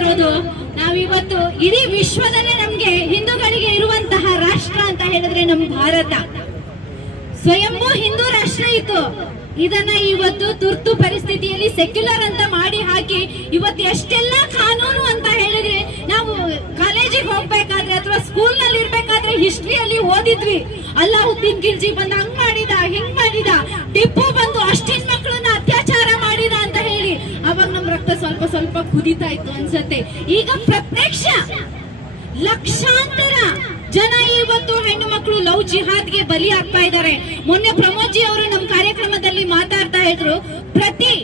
ಇರೋದು. ನಾವಿವತ್ತು ಇಡೀ ವಿಶ್ವದಲ್ಲೇ ನಮ್ಗೆ ಹಿಂದೂಗಳಿಗೆ ಇರುವಂತಹ ರಾಷ್ಟ್ರ ಅಂತ ಹೇಳಿದ್ರೆ ನಮ್ಮ ಭಾರತ ಸ್ವಯಂಭೂ ಹಿಂದೂ ರಾಷ್ಟ್ರ ಇತ್ತು. ಇದನ್ನ ಇವತ್ತು ತುರ್ತು ಪರಿಸ್ಥಿತಿಯಲ್ಲಿ ಸೆಕ್ಯುಲರ್ ಅಂತ ಮಾಡಿ ಹಾಕಿ ಇವತ್ತು ಎಷ್ಟೆಲ್ಲ ಕಾನೂನು ಅಂತ ಹೇಳಿದ್ರೆ, ನಾವು ಕಾಲೇಜಿಗೆ ಹೋಗ್ಬೇಕಾದ್ರೆ ಅಥವಾ ಸ್ಕೂಲ್ ನಲ್ಲಿ ಇರ್ಬೇಕಾದ್ರೆ ಹಿಸ್ಟ್ರಿಯಲ್ಲಿ ಓದಿದ್ವಿ, ಅಲ್ಲಾವುದ್ದೀನ್ ಖಿಲ್ಜಿ ಬಂದು ಹಂಗ್ ಮಾಡಿದ ಹಿಂಗ್ ಮಾಡಿದ, ಟಿಪ್ಪು ಬಂದು ಅಷ್ಟಿನ ಮಕ್ಕಳನ್ನ ಅತ್ಯಾಚಾರ ಮಾಡಿದ ಅಂತ ಹೇಳಿ ಅವಾಗ ನಮ್ ರಕ್ತ ಸ್ವಲ್ಪ ಸ್ವಲ್ಪ ಕುದಿತಾ ಇತ್ತು ಅನ್ಸತ್ತೆ. ಈಗ ಪ್ರತ್ಯಕ್ಷ ಲಕ್ಷಾಂತರ ಜನ ಇವತ್ತು ಹೆಣ್ಣು ಮಕ್ಕಳು ಲವ್ ಜಿಹಾದ್ಗೆ ಬಲಿ ಆಗ್ತಾ ಇದ್ದಾರೆ. ಮೊನ್ನೆ ಪ್ರಮೋದ್ ಜಿ ಅವರು ನಮ್ಮ ಕಾರ್ಯಕ್ರಮದಲ್ಲಿ ಮಾತಾಡ್ತಾ ಇದ್ರು, ಪ್ರತಿ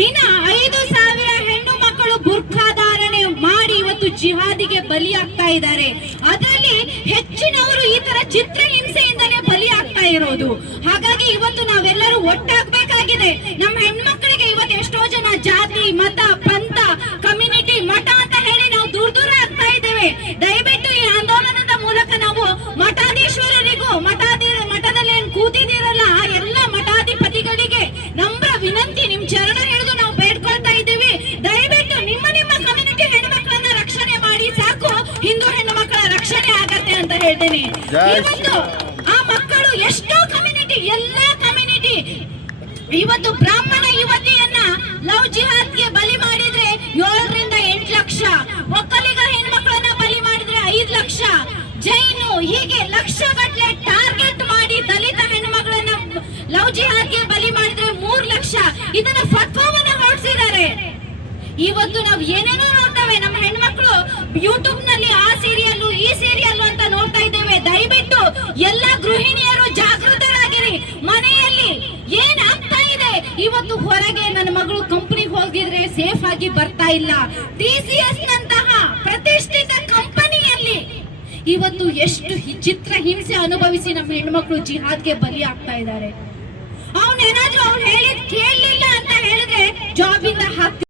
ದಿನ 5,000 ಹೆಣ್ಣು ಮಕ್ಕಳು ಬುರ್ಖಾ ಧಾರಣೆ ಮಾಡಿ ಇವತ್ತು ಜಿಹಾದಿಗೆ ಬಲಿ ಆಗ್ತಾ ಇದ್ದಾರೆ. ಅದರಲ್ಲಿ ಹೆಚ್ಚಿನವರು ಈ ತರ ಚಿತ್ರಹಿಂಸೆಯಿಂದಲೇ ಬಲಿ ಆಗ್ತಾ ಇರೋದು. ಹಾಗಾಗಿ ಇವತ್ತು ನಾವೆಲ್ಲರೂ ಒಟ್ಟಾಗಬೇಕಾಗಿದೆ. ನಮ್ಮ ಹೆಣ್ಮಕ್ಳಿಗೆ ಇವತ್ತು ಎಷ್ಟೋ ಜನ ಜಾತಿ, ಮತ, ಪಂಥ, ಕಮ್ಯುನಿಟಿ, ಮಠ ಅಂತ ಹೇಳಿ ನಾವು ದೂರ ದೂರ ಆಗ್ತಾ ಇದ್ದೇವೆ. ದಯವಿಟ್ಟು ಈ ಆಂದೋಲನದ ಮೂಲಕ ನಾವು ಮಠಾಧೀಶ್ವರರಿಗೂ ಮಠದಲ್ಲಿ ಏನ್ ಕೂತಿದ್ದೀರಲ್ಲ ಆ ಎಲ್ಲ ಮಠಾಧಿಪತಿಗಳಿಗೆ ನಮ್ರ ವಿನಂತಿ, ನಿಮ್ ಚರಣ ಹಿಡಿದು ನಾವು ಬೇಡ್ಕೊಳ್ತಾ ಇದ್ದೀವಿ. ದಯವಿಟ್ಟು ನಿಮ್ಮ ನಿಮ್ಮ ಕಮ್ಯುನಿಟಿ ಹೆಣ್ಮಕ್ಳನ್ನ ರಕ್ಷಣೆ ಮಾಡಿ, ಸಾಕು ಹಿಂದೂ ಹೆಣ್ಣು ಮಕ್ಕಳ ರಕ್ಷಣೆ ಆಗತ್ತೆ ಅಂತ ಹೇಳ್ತೇನೆ. ಇವತ್ತು ಆ ಮಕ್ಕಳು ಎಷ್ಟೋ ಕಮ್ಯುನಿಟಿ, ಎಲ್ಲಾ ಕಮ್ಯುನಿಟಿ ಇವತ್ತು ಬ್ರಾಹ್ಮಣ ಯುವತಿಯನ್ನ ಲವ್ ಜಿಹಾದ್ಗೆ ಬಲಿ ಮಾಡಿದ್ರೆ 7 ರಿಂದ 8 ಲಕ್ಷ, ಒಕ್ಕಲಿಗ ಹೆಣ್ಮಕ್ಳನ್ನ ಬಲಿ ಮಾಡಿದ್ರೆ 5 ಲಕ್ಷ, ಜೈನು ಹೀಗೆ ಲಕ್ಷ ಗಟ್ಟಲೆ ಟಾರ್ಗೆಟ್ ಮಾಡಿ ದಲಿತ ಹೆಣ್ಮಕ್ಳನ್ನ ಲವ್ ಜಿಹಾದ್ಗೆ ಬಲಿ ಮಾಡಿದ್ರೆ 3 ಲಕ್ಷ. ಇದನ್ನ ಫತ್ವಾವನ್ನ ಹೊರಡಿಸಿದ್ದಾರೆ. ಇವತ್ತು ನಾವು ಏನೇನೋ ನೋಡ್ತೇವೆ, ನಮ್ಮ ಹೆಣ್ಮಕ್ಳು ಯೂಟ್ಯೂಬ್ ನಲ್ಲಿ ಆ ಸೀರಿಯಲ್ ಈ ಸೀರಿಯಲ್ ಅಂತ ನೋಡ್ತಾ ಇದ್ದೇವೆ. ದಯವಿಟ್ಟು ಎಲ್ಲ ಗೃಹಿಣಿಯರು ಜಾಗೃತರಾಗಿರಿ. ಮನೆಯಲ್ಲಿ ಏನಾಗ್ತಾ ಇದೆ, ಇವತ್ತು ಹೊರಗೆ ನನ್ನ ಮಗಳು ಕಂಪನಿಗೆ ಹೋಗಿದ್ರೆ ಸೇಫ್ ಆಗಿ ಬರ್ತಾ ಇಲ್ಲ. TCS ನಂತಹ ಪ್ರತಿಷ್ಠಿತ ಕಂಪನಿಯಲ್ಲಿ ಇವತ್ತು ಎಷ್ಟು ಚಿತ್ರ ಹಿಂಸೆ ಅನುಭವಿಸಿ ನಮ್ಮ ಹೆಣ್ಮಕ್ಳು ಜಿಹಾದ್ಗೆ ಬಲಿ ಆಗ್ತಾ ಇದ್ದಾರೆ.